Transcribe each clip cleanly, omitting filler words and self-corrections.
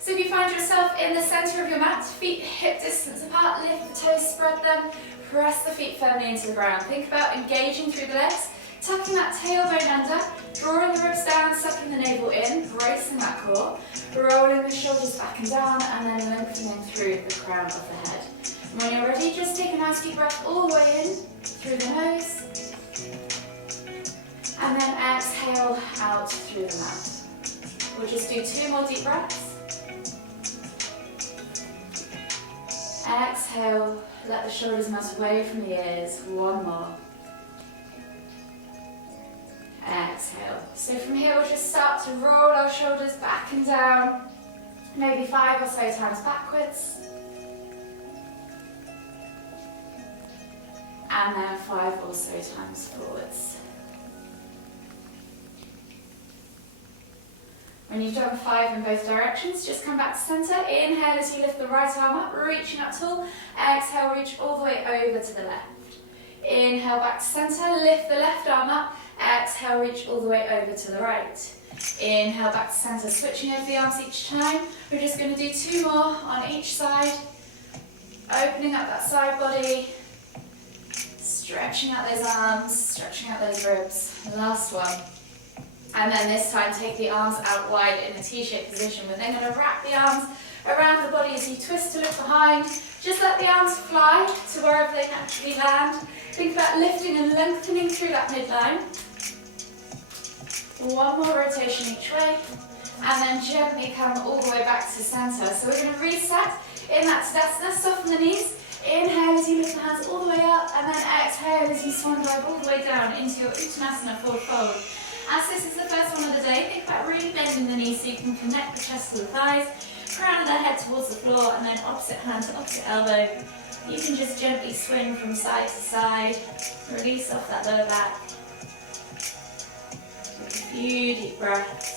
So if you find yourself in the centre of your mat, feet hip distance apart, lift the toes, spread them, press the feet firmly into the ground. Think about engaging through the legs, tucking that tailbone under, drawing the ribs down, sucking the navel in, bracing that core, rolling the shoulders back and down, and then lengthening through the crown of the head. And when you're ready, just take a nice deep breath all the way in, through the nose, and then exhale out through the mouth. We'll just do 2 more deep breaths. Exhale, let the shoulders melt away from the ears. 1 more. Exhale. So from here we'll just start to roll our shoulders back and down, maybe 5 or so times backwards. And then 5 or so times forwards. When you've done 5 in both directions, just come back to centre. Inhale as you lift the right arm up, reaching up tall. Exhale, reach all the way over to the left. Inhale back to centre, lift the left arm up. Exhale, reach all the way over to the right. Inhale back to centre, switching over the arms each time. We're just going to do 2 more on each side. Opening up that side body. Stretching out those arms, stretching out those ribs. Last one. And then this time take the arms out wide in a T-shaped position. We're then going to wrap the arms around the body as you twist to look behind. Just let the arms fly to wherever they naturally land. Think about lifting and lengthening through that midline. 1 more rotation each way. And then gently come all the way back to centre. So we're going to reset in that Tadasana, soften the knees. Inhale as you lift the hands all the way up, and then exhale as you swan dive all the way down into your Uttanasana forward fold. As this is the first one of the day, think about really bending the knees so you can connect the chest to the thighs, crown of the head towards the floor, and then opposite hand to opposite elbow. You can just gently swing from side to side, release off that lower back. Take a few deep breaths.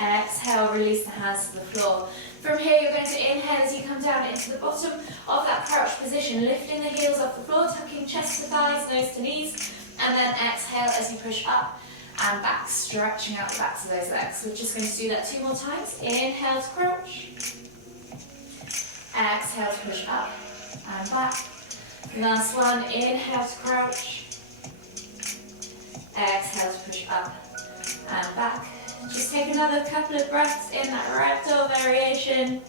Exhale, release the hands to the floor. From here, you're going to inhale as you come down into the bottom of that crouch position, lifting the heels off the floor, tucking chest to thighs, nose to knees, and then exhale as you push up and back, stretching out the backs of those legs. We're just going to do that 2 more times. Inhale to crouch. Exhale to push up and back. Last one, inhale to crouch. Exhale to push up and back. Just take another couple of breaths in that ragdoll variation.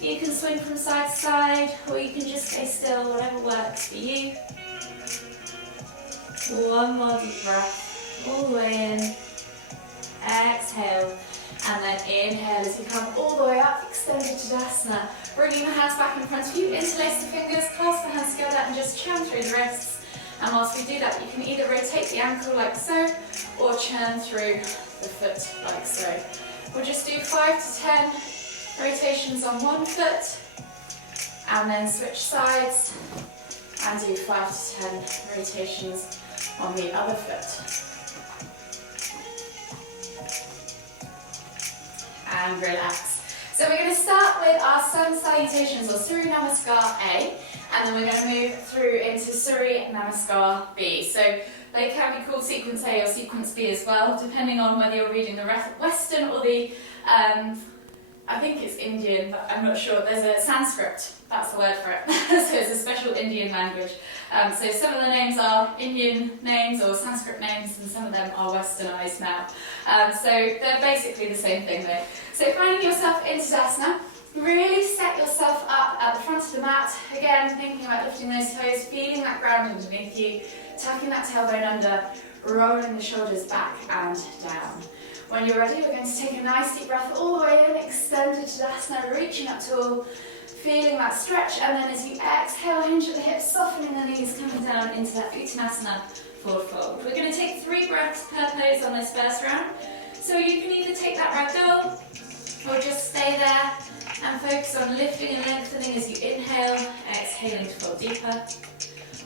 You can swing from side to side, or you can just stay still, whatever works for you. 1 more deep breath, all the way in. Exhale, and then inhale as you come all the way up, extended Tadasana. Bringing the hands back in front of you, interlace the fingers, clasp the hands together, and just churn through the wrists. And whilst we do that, you can either rotate the ankle like so, or churn through the foot like so. We'll just do 5 to 10 rotations on one foot, and then switch sides and do 5 to 10 rotations on the other foot. And relax. So we're going to start with our sun salutations, or Surya Namaskar A, and then we're going to move through into Surya Namaskar B. So they can be called sequence A or sequence B as well, depending on whether you're reading the Western or the, I think it's Indian, but I'm not sure. There's a Sanskrit, that's the word for it. So it's a special Indian language. So some of the names are Indian names or Sanskrit names, and some of them are Westernized now. So they're basically the same thing though. So finding yourself in Tadasana, really set yourself up at the front of the mat. Again, thinking about lifting those toes, feeling that ground underneath you, tucking that tailbone under, rolling the shoulders back and down. When you're ready, we're going to take a nice deep breath all the way in, extended Tadasana, reaching up tall, feeling that stretch, and then as you exhale, hinge at the hips, softening the knees, coming down into that Uttanasana forward fold. We're going to take 3 breaths per pose on this first round. So you can either take that ragdoll, or just stay there and focus on lifting and lengthening as you inhale, exhaling to fall deeper.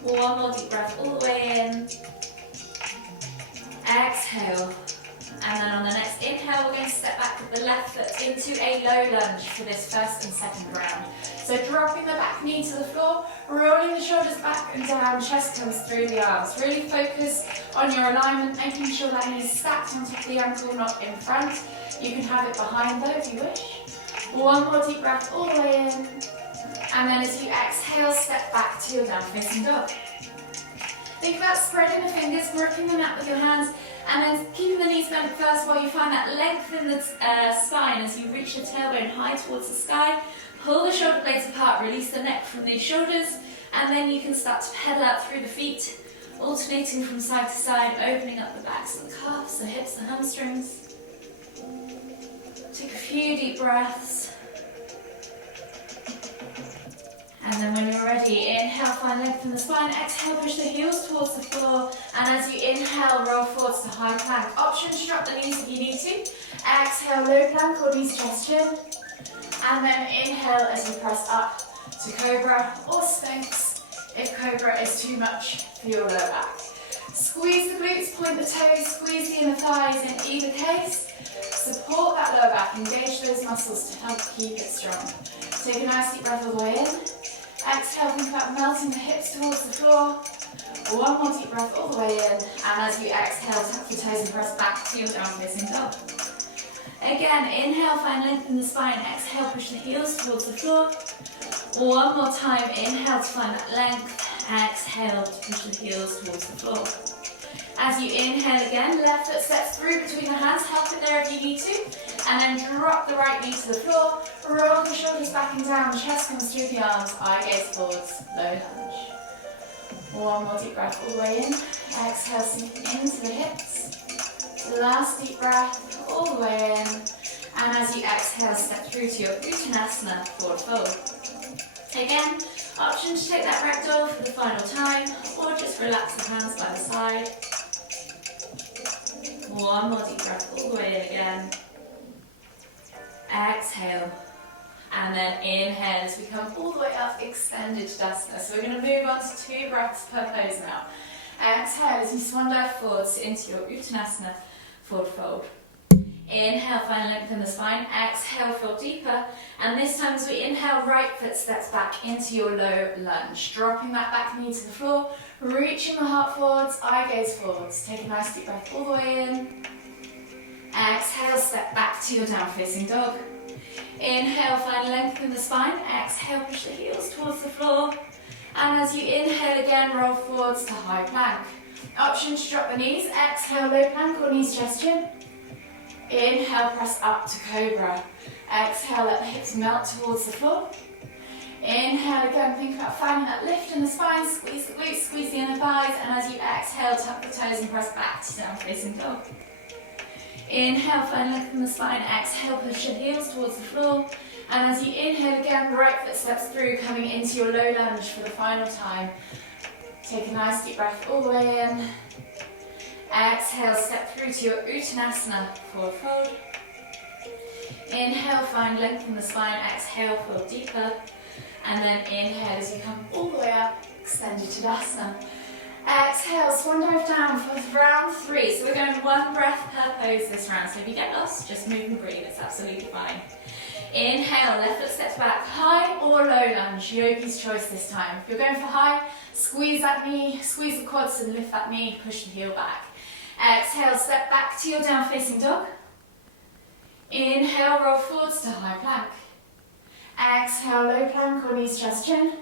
1 more deep breath all the way in. Exhale. And then on the next inhale, inhale, we're going to step back with the left foot into a low lunge for this first and second round. So dropping the back knee to the floor, rolling the shoulders back and down, chest comes through the arms. Really focus on your alignment, making sure that knee is stacked on top of the ankle, not in front. You can have it behind though if you wish. One more deep breath all the way in. And then as you exhale, step back to your down facing dog. Think about spreading the fingers, gripping the mat with your hands, and then keeping the knees bent first while you find that length in the spine as you reach your tailbone high towards the sky. Pull the shoulder blades apart, release the neck from the shoulders, and then you can start to pedal out through the feet, alternating from side to side, opening up the backs and the calves, the hips, the hamstrings. Take a few deep breaths. And then when you're ready, inhale, find length in the spine, exhale, push the heels towards the floor, and as you inhale, roll forwards to high plank. Option to drop the knees if you need to. Exhale, low plank or knees, chest, chin. And then inhale as you press up to cobra or sphinx if cobra is too much for your lower back. Squeeze the glutes, point the toes, squeeze the inner thighs in either case. Support that lower back, engage those muscles to help keep it strong. Take a nice deep breath all the way in. Exhale, think about melting the hips towards the floor. One more deep breath all the way in. And as you exhale, tuck the toes and press back to your down facing dog. Again, inhale, find length in the spine. Exhale, push the heels towards the floor. One more time, inhale to find that length. Exhale to push the heels towards the floor. As you inhale again, left foot steps through between the hands, help it there if you need to. And then drop the right knee to the floor, roll the shoulders back and down, chest comes through the arms, eye gaze forwards, low lunge. One more deep breath all the way in. Exhale, sinking into the hips. Last deep breath all the way in. And as you exhale, step through to your Uttanasana, forward fold. Again, option to take that ragdoll for the final time, or just relax the hands by the side. One more deep breath all the way in again. Exhale. And then inhale as we come all the way up, extended Tadasana. So we're going to move on to 2 breaths per pose now. Exhale as you swan dive forwards into your Uttanasana, forward fold. Inhale, find length in the spine. Exhale, fold deeper. And this time as we inhale, right foot steps back into your low lunge. Dropping that back knee to the floor. Reaching the heart forwards, eye gaze forwards. Take a nice deep breath all the way in. Exhale, step back to your down facing dog. Inhale, find length in the spine. Exhale, push the heels towards the floor. And as you inhale again, roll forwards to high plank. Option to drop the knees. Exhale, low plank or knees, chest, chin. Inhale, press up to cobra. Exhale, let the hips melt towards the floor. Inhale again, think about finding that lift in the spine, squeeze the glutes, squeeze the inner thighs, and as you exhale, tuck the toes and press back to down facing dog. Inhale, find length in the spine. Exhale, push your heels towards the floor. And as you inhale again, right foot steps through, coming into your low lunge for the final time. Take a nice deep breath all the way in. Exhale, step through to your Uttanasana, forward fold. Inhale, find length in the spine. Exhale, fold deeper. And then inhale as you come all the way up, extended Tadasana. Exhale, swan dive down for round 3. So we're going 1 breath per pose this round. So if you get lost, just move and breathe, it's absolutely fine. Inhale, left foot steps back, high or low lunge, yogi's choice this time. If you're going for high, squeeze that knee, squeeze the quads and lift that knee, push the heel back. Exhale, step back to your down facing dog. Inhale, roll forwards to high plank. Exhale, low plank or knees, chest, chin.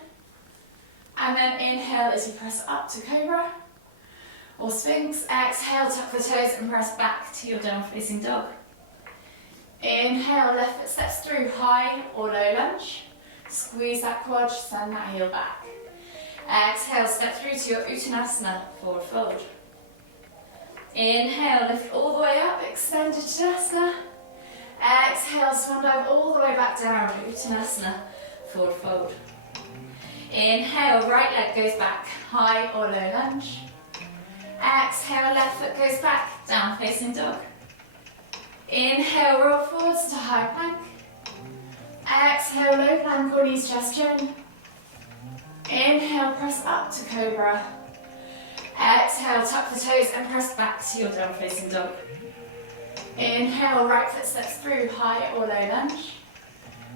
And then inhale as you press up to cobra or sphinx. Exhale, tuck the toes and press back to your down facing dog. Inhale, left foot steps through, high or low lunge. Squeeze that quad, send that heel back. Exhale, step through to your Uttanasana, forward fold. Inhale, lift all the way up, extended Tadasana. Exhale, swan dive all the way back down, Uttanasana, forward fold. Inhale, right leg goes back, high or low lunge. Exhale, left foot goes back, down facing dog. Inhale, roll forwards to high plank. Exhale, low plank or knees, chest, chin. Inhale, press up to cobra. Exhale, tuck the toes and press back to your down facing dog. Inhale, right foot steps through, high or low lunge.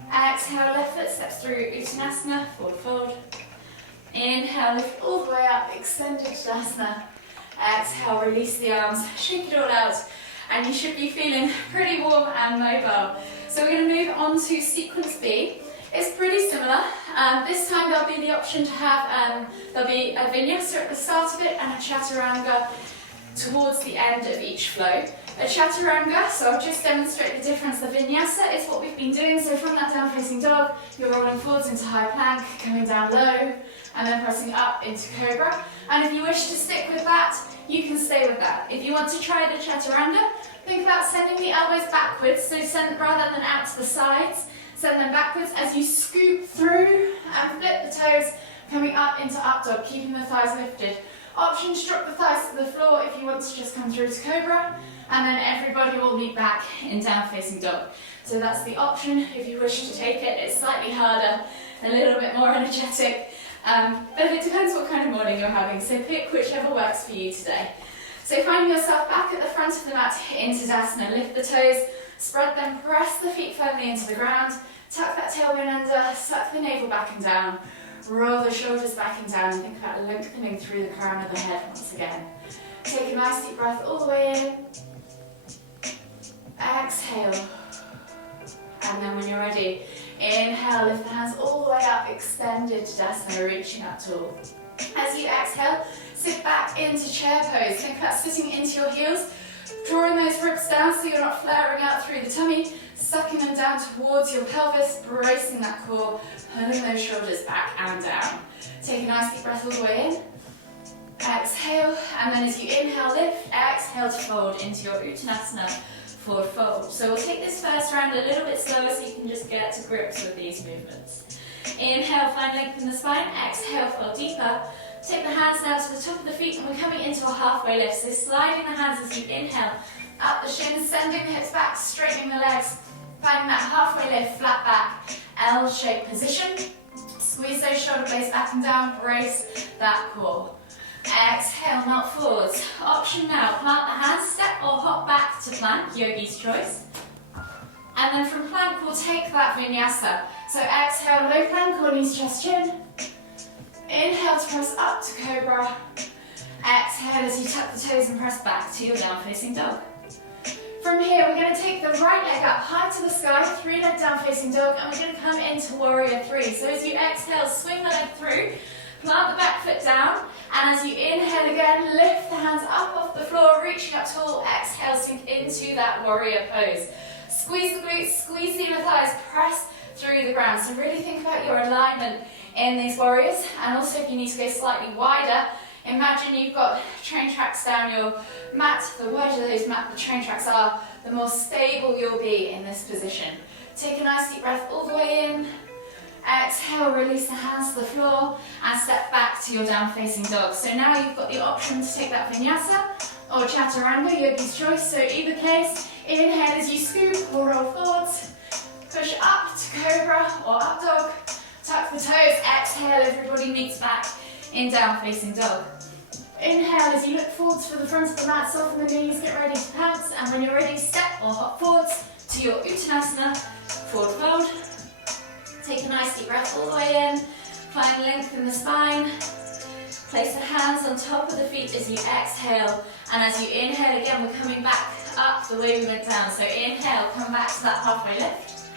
Exhale, left foot steps through, Uttanasana, forward fold. Inhale, lift all the way up, extended Tadasana. Exhale, release the arms, shake it all out, and you should be feeling pretty warm and mobile. So we're going to move on to sequence B. It's pretty similar. This time there'll be the option to have, there'll be a vinyasa at the start of it and a chaturanga towards the end of each flow. A chaturanga, so I'll just demonstrate the difference. The vinyasa is what we've been doing, so from that down facing dog, you're rolling forwards into high plank, coming down low, and then pressing up into cobra. And if you wish to stick with that, you can stay with that. If you want to try the chaturanga, think about sending the elbows backwards, so send rather than out to the sides, send them backwards as you scoop through and flip the toes, coming up into up dog, keeping the thighs lifted. Option to drop the thighs to the floor if you want to just come through to cobra, and then everybody will meet back in down facing dog. So that's the option if you wish to take it. It's slightly harder, a little bit more energetic, but it depends what kind of morning you're having, so pick whichever works for you today. So find yourself back at the front of the mat in Tadasana. Lift the toes, spread them, press the feet firmly into the ground, tuck that tailbone under, suck the navel back and down, roll the shoulders back and down, and think about lengthening through the crown of the head once again. Take a nice deep breath all the way in. Exhale. And then when you're ready, inhale, lift the hands all the way up, extended Tadasana, reaching up tall. As you exhale, sit back into chair pose. Think about sitting into your heels, drawing those ribs down so you're not flaring out through the tummy, sucking them down towards your pelvis, bracing that core, pulling those shoulders back and down. Take a nice deep breath all the way in. Exhale, and then as you inhale, lift, exhale to fold into your Uttanasana, forward fold. So we'll take this first round a little bit slower so you can just get to grips with these movements. Inhale, find length in the spine, exhale, fold deeper. Take the hands now to the top of the feet and we're coming into a halfway lift. So sliding the hands as you inhale, up the shins, sending the hips back, straightening the legs, finding that halfway lift, flat back, L-shaped position. Squeeze those shoulder blades back and down, brace that core. Exhale, melt forwards. Option now, plant the hands, step or hop back to plank, yogi's choice. And then from plank, we'll take that vinyasa. So exhale, low plank, or knees, chest, chin. Inhale to press up to cobra. Exhale as you tuck the toes and press back to your down facing dog. From here, we're going to take the right leg up high to the sky, 3-leg down facing dog, and we're going to come into warrior 3. So as you exhale, swing the leg through, plant the back foot down, and as you inhale again, lift the hands up off the floor, reaching up tall, exhale, sink into that warrior pose. Squeeze the glutes, squeeze the inner thighs, press through the ground. So really think about your alignment in these warriors, and also if you need to go slightly wider, imagine you've got train tracks down your mat. The wider those the train tracks are, the more stable you'll be in this position. Take a nice deep breath all the way in. Exhale, release the hands to the floor and step back to your down facing dog. So now you've got the option to take that vinyasa or chaturanga, yogi's choice. So either case, inhale as you scoop or roll forwards, push up to cobra or up dog, tuck the toes, exhale, everybody meets back in down facing dog. Inhale as you look forwards for the front of the mat, soften the knees, get ready to pounce, and when you're ready, step or hop forwards to your Uttanasana, forward fold. Take a nice deep breath all the way in, find length in the spine, place the hands on top of the feet as you exhale, and as you inhale again, we're coming back up the way we went down. So inhale, come back to that halfway lift.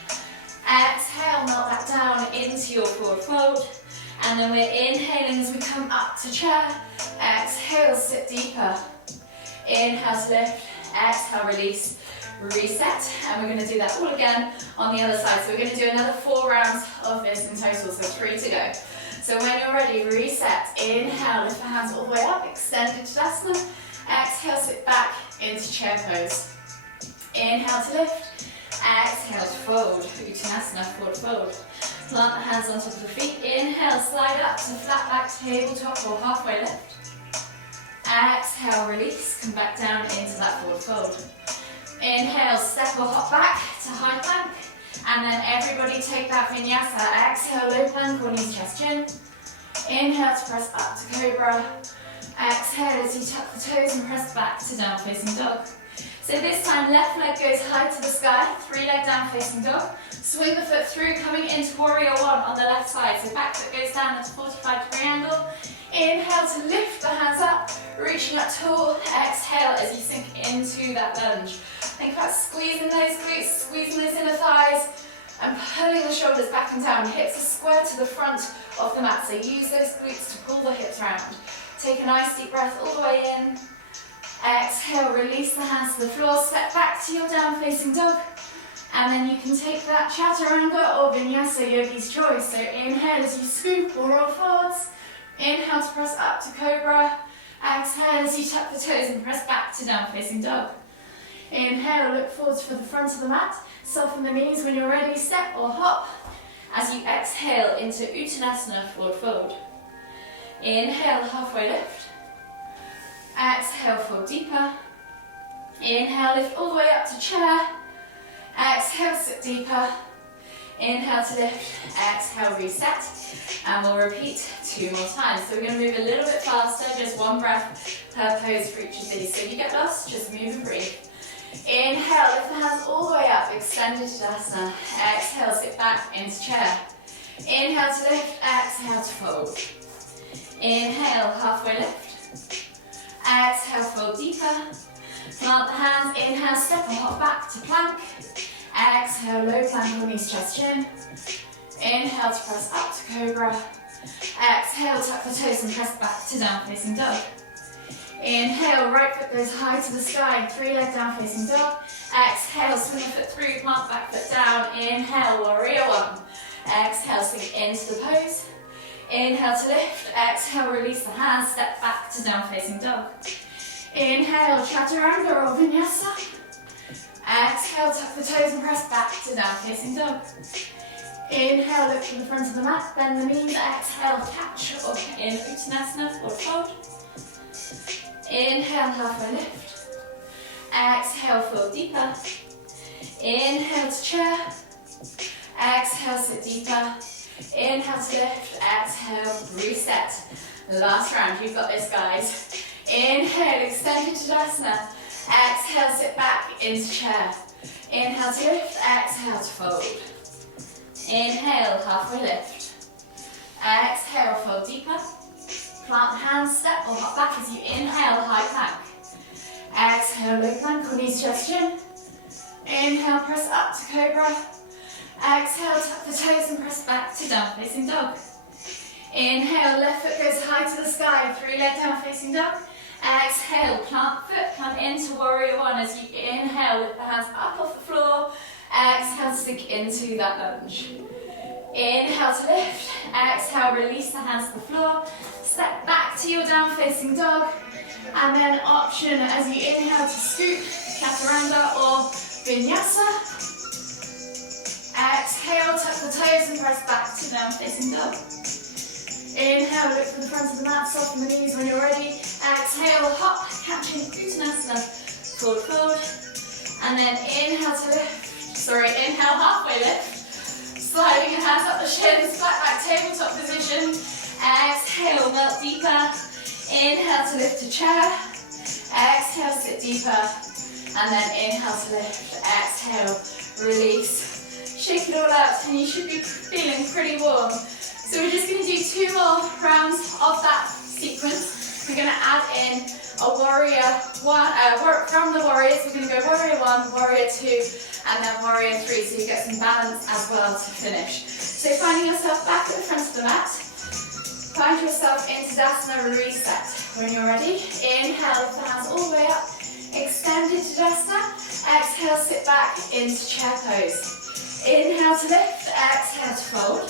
Exhale, melt that down into your forward fold. And then we're inhaling as we come up to chair. Exhale, sit deeper. Inhale to lift. Exhale, release. Reset. And we're going to do that all again on the other side. So we're going to do another 4 rounds of this in total, so 3 to go. So when you're ready, reset. Inhale, lift the hands all the way up. Extended Tadasana. Exhale, sit back into chair pose. Inhale to lift. Exhale to fold. Uttanasana, forward fold. Plant the hands on top of the feet. Inhale, slide up to flat back tabletop or halfway lift. Exhale, release. Come back down into that forward fold. Inhale, step or hop back to high plank. And then everybody take that vinyasa. Exhale, low plank or knees, chest, chin. Inhale to press up to cobra. Exhale as you tuck the toes and press back to down facing dog. So this time, left leg goes high to the sky, 3 leg down facing dog. Swing the foot through, coming into warrior one on the left side. So back foot goes down at a 45-degree angle. Inhale to lift the hands up, reaching up tall. Exhale as you sink into that lunge. Think about squeezing those glutes, squeezing those inner thighs, and pulling the shoulders back and down. Hips are square to the front of the mat, so use those glutes to pull the hips round. Take a nice deep breath all the way in. Exhale, release the hands to the floor, step back to your down facing dog. And then you can take that chaturanga or vinyasa, yogi's choice. So inhale as you scoop or roll forwards. Inhale to press up to cobra. Exhale as you tuck the toes and press back to down facing dog. Inhale, look forwards for the front of the mat. Soften the knees when you're ready, step or hop. As you exhale into Uttanasana, forward fold. Inhale, halfway lift. Exhale, fold deeper. Inhale, lift all the way up to chair. Exhale, sit deeper. Inhale to lift. Exhale, reset. And we'll repeat 2 more times. So we're going to move a little bit faster, just 1 breath per pose for each of these. So if you get lost, just move and breathe. Inhale, lift the hands all the way up, extended Tadasana. Exhale, sit back into chair. Inhale to lift, exhale to fold. Inhale, halfway lift. Exhale, fold deeper. Plant the hands, inhale, step or hop back to plank. Exhale, low plank or knees, chest, chin. Inhale to press up to cobra. Exhale, tuck the toes and press back to down facing dog. Inhale, right foot goes high to the sky, 3 leg down facing dog. Exhale, swing the foot through, plant back foot down. Inhale, warrior one. Exhale, sink into the pose. Inhale to lift. Exhale, release the hands, step back to down facing dog. Inhale, chaturanga or vinyasa. Exhale, tuck the toes and press back to down facing dog. Inhale, look to the front of the mat, bend the knees. Exhale, catch up in Uttanasana, forward fold. Inhale, halfway lift. Exhale, fold deeper. Inhale to chair. Exhale, sit deeper. Inhale to lift. Exhale, reset. Last round, you've got this, guys. Inhale, extended Tadasana. Exhale, sit back into chair. Inhale to lift. Exhale to fold. Inhale, halfway lift. Exhale, fold deeper. Plant the hands, step or hop back as you inhale, high plank. Exhale, low plank or knees, chest, chin. Inhale, press up to cobra. Exhale, tuck the toes and press back to down facing dog. Inhale, left foot goes high to the sky, 3 leg down facing dog. Exhale, plant foot, come into warrior one as you inhale, lift the hands up off the floor. Exhale, sink into that lunge. Inhale to lift. Exhale, release the hands to the floor. Step back to your down facing dog. And then option as you inhale to scoop, chaturanga or vinyasa. Exhale, tuck the toes and press back to down facing dog. Inhale, look to the front of the mat, soften the knees when you're ready. Exhale, hop, catching Uttanasana, forward fold. And then inhale to lift. Inhale, halfway lift. Sliding your hands up the shins, flat back tabletop position. Exhale, melt deeper. Inhale to lift to chair. Exhale, sit deeper. And then inhale to lift. Exhale, release. Shake it all out and you should be feeling pretty warm. So we're just going to do 2 more rounds of that sequence. We're going to add in a warrior one, from the warriors, we're going to go warrior 1, warrior 2, and then warrior 3, so you get some balance as well to finish. So finding yourself back at the front of the mat, find yourself into Tadasana reset. When you're ready, inhale, lift the hands all the way up, extended Tadasana. Exhale, sit back into chair pose. Inhale to lift, exhale to fold.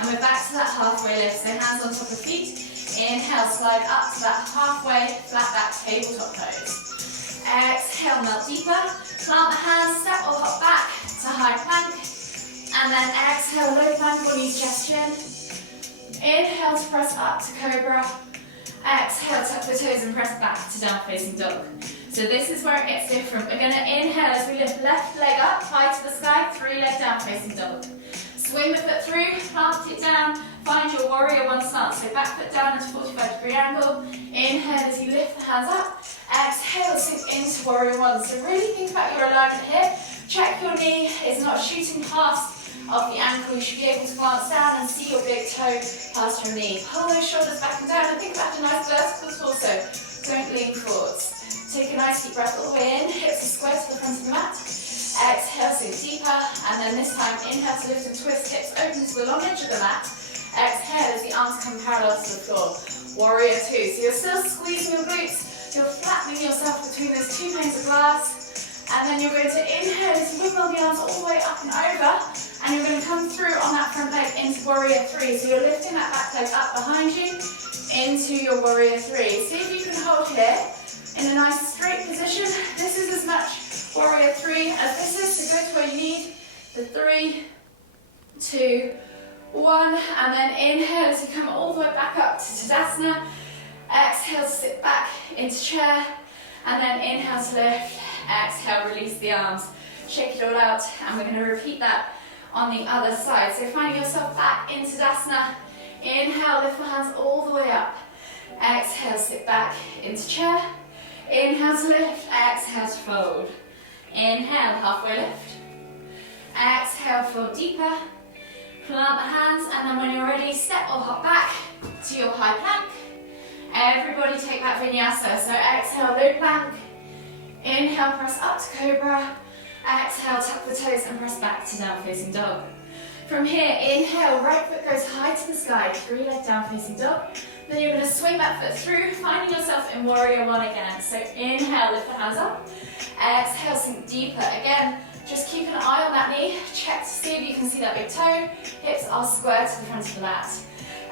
And we're back to that halfway lift, so hands on top of feet. Inhale, slide up to that halfway, flat back tabletop pose. Exhale, melt deeper. Plant the hands, step or hop back to high plank. And then exhale, low plank or knees, chest, chin. Inhale to press up to cobra. Exhale, tuck the toes and press back to down facing dog. So this is where it gets different. We're going to inhale as we lift left leg up, high to the sky, 3 leg down facing dog. Swing the foot through, plant it down, find your warrior one stance. So back foot down into 45-degree angle. Inhale as you lift the hands up. Exhale, sink into warrior one. So really think about your alignment here. Check your knee is not shooting past of the ankle. You should be able to glance down and see your big toe past your knee. Pull those shoulders back and down and think about a nice vertical torso. Don't lean forwards. Take a nice deep breath all the way in. Hips are square to the front of the mat. Exhale, sink deeper. And then this time, inhale to lift and twist. Hips open to the long edge of the mat. Exhale as the arms come parallel to the floor. Warrior two. So you're still squeezing your glutes. You're flattening yourself between those two panes of glass. And then you're going to inhale as you wiggle the arms all the way up and over. And you're going to come through on that front leg into warrior three. So you're lifting that back leg up behind you into your warrior three. See if you can hold here in a nice straight position. This is as much warrior three as this is. So go to where you need. The 3, 2, 1. And then inhale as you come all the way back up to Tadasana. Exhale to sit back into chair. And then inhale to lift. Exhale, release the arms. Shake it all out. And we're going to repeat that on the other side. So finding yourself back into Tadasana. Inhale, lift the hands all the way up. Exhale, sit back into chair. Inhale to lift. Exhale to fold. Inhale, halfway lift. Exhale, fold deeper. Plant the hands, and then when you're ready, step or hop back to your high plank. Everybody take that vinyasa. So exhale, low plank. Inhale, press up to cobra. Exhale, tuck the toes and press back to down facing dog. From here, inhale, right foot goes high to the sky, 3-leg down facing dog. Then you're going to swing that foot through, finding yourself in warrior one again. So inhale, lift the hands up. Exhale, sink deeper. Again, just keep an eye on that knee. Check to see if you can see that big toe. Hips are square to the front of the mat.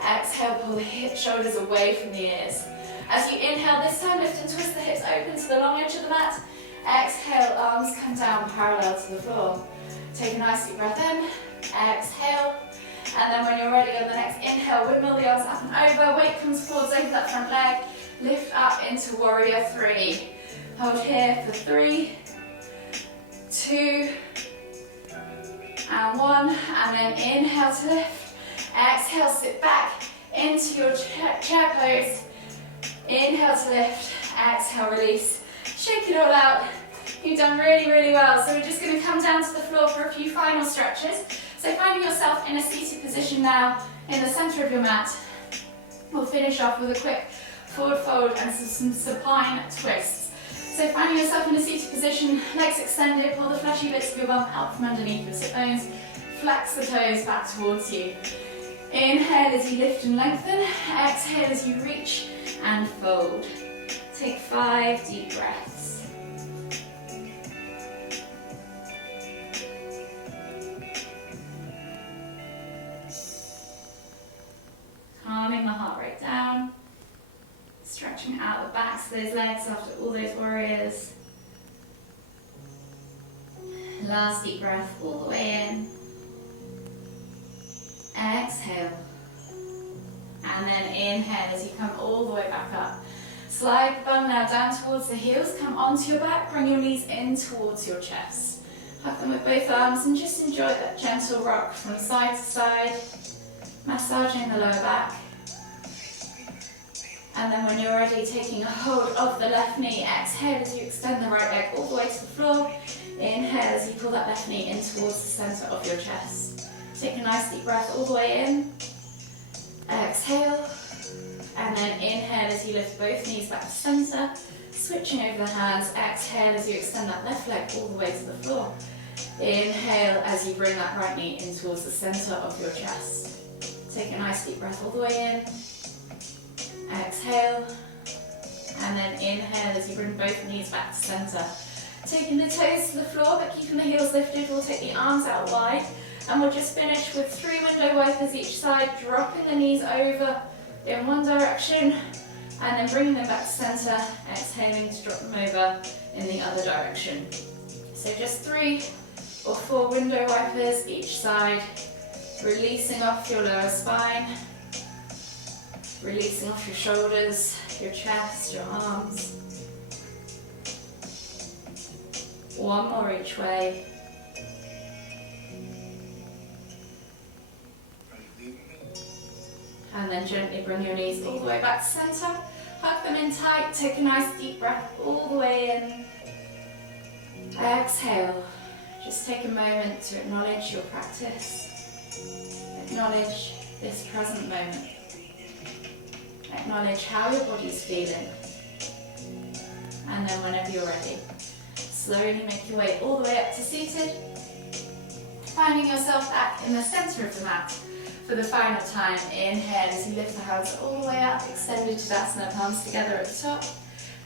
Exhale, pull the hip shoulders away from the ears. As you inhale this time, lift and twist the hips open to the long edge of the mat. Exhale, arms come down parallel to the floor. Take a nice deep breath in. Exhale. And then when you're ready on the next inhale, windmill the arms up and over. Weight comes forwards over that front leg. Lift up into warrior three. Hold here for 3, 2, and 1. And then inhale to lift. Exhale, sit back into your chair pose. Inhale to lift. Exhale, release. Shake it all out. You've done really, really well. So we're just going to come down to the floor for a few final stretches. So finding yourself in a seated position now in the center of your mat. We'll finish off with a quick forward fold and some supine twists. So finding yourself in a seated position, legs extended, pull the fleshy bits of your bum out from underneath your sit bones. Flex the toes back towards you. Inhale as you lift and lengthen. Exhale as you reach and fold. Take 5 deep breaths. Calming the heart rate down, stretching out the backs of those legs after all those warriors. Last deep breath all the way in. Exhale. And then inhale as you come all the way back up. Slide the bum now down towards the heels, come onto your back, bring your knees in towards your chest. Hug them with both arms and just enjoy that gentle rock from side to side. Massaging the lower back. And then when you're ready, taking a hold of the left knee, exhale as you extend the right leg all the way to the floor. Inhale as you pull that left knee in towards the center of your chest. Take a nice deep breath all the way in. Exhale. And then inhale as you lift both knees back to center. Switching over the hands. Exhale as you extend that left leg all the way to the floor. Inhale as you bring that right knee in towards the center of your chest. Take a nice deep breath all the way in. Exhale. And then inhale as you bring both knees back to center. Taking the toes to the floor but keeping the heels lifted, we'll take the arms out wide. And we'll just finish with 3 window wipers each side, dropping the knees over in one direction. And then bringing them back to center, exhaling to drop them over in the other direction. So just 3 or 4 window wipers each side. Releasing off your lower spine, releasing off your shoulders, your chest, your arms. 1 more each way. And then gently bring your knees all the way back to center. Hug them in tight. Take a nice deep breath all the way in. Exhale. Just take a moment to acknowledge your practice. Acknowledge this present moment. Acknowledge how your body's feeling. And then whenever you're ready, slowly make your way all the way up to seated. Finding yourself back in the center of the mat for the final time. Inhale as you lift the hands all the way up, extended Tadasana, palms together at the top.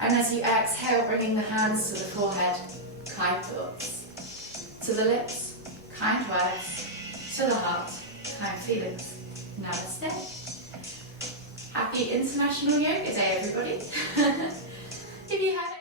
And as you exhale, bringing the hands to the forehead, kind thoughts. To the lips, kind words. To the heart, kind feelings. Namaste. Happy International Yoga Day, everybody. If you have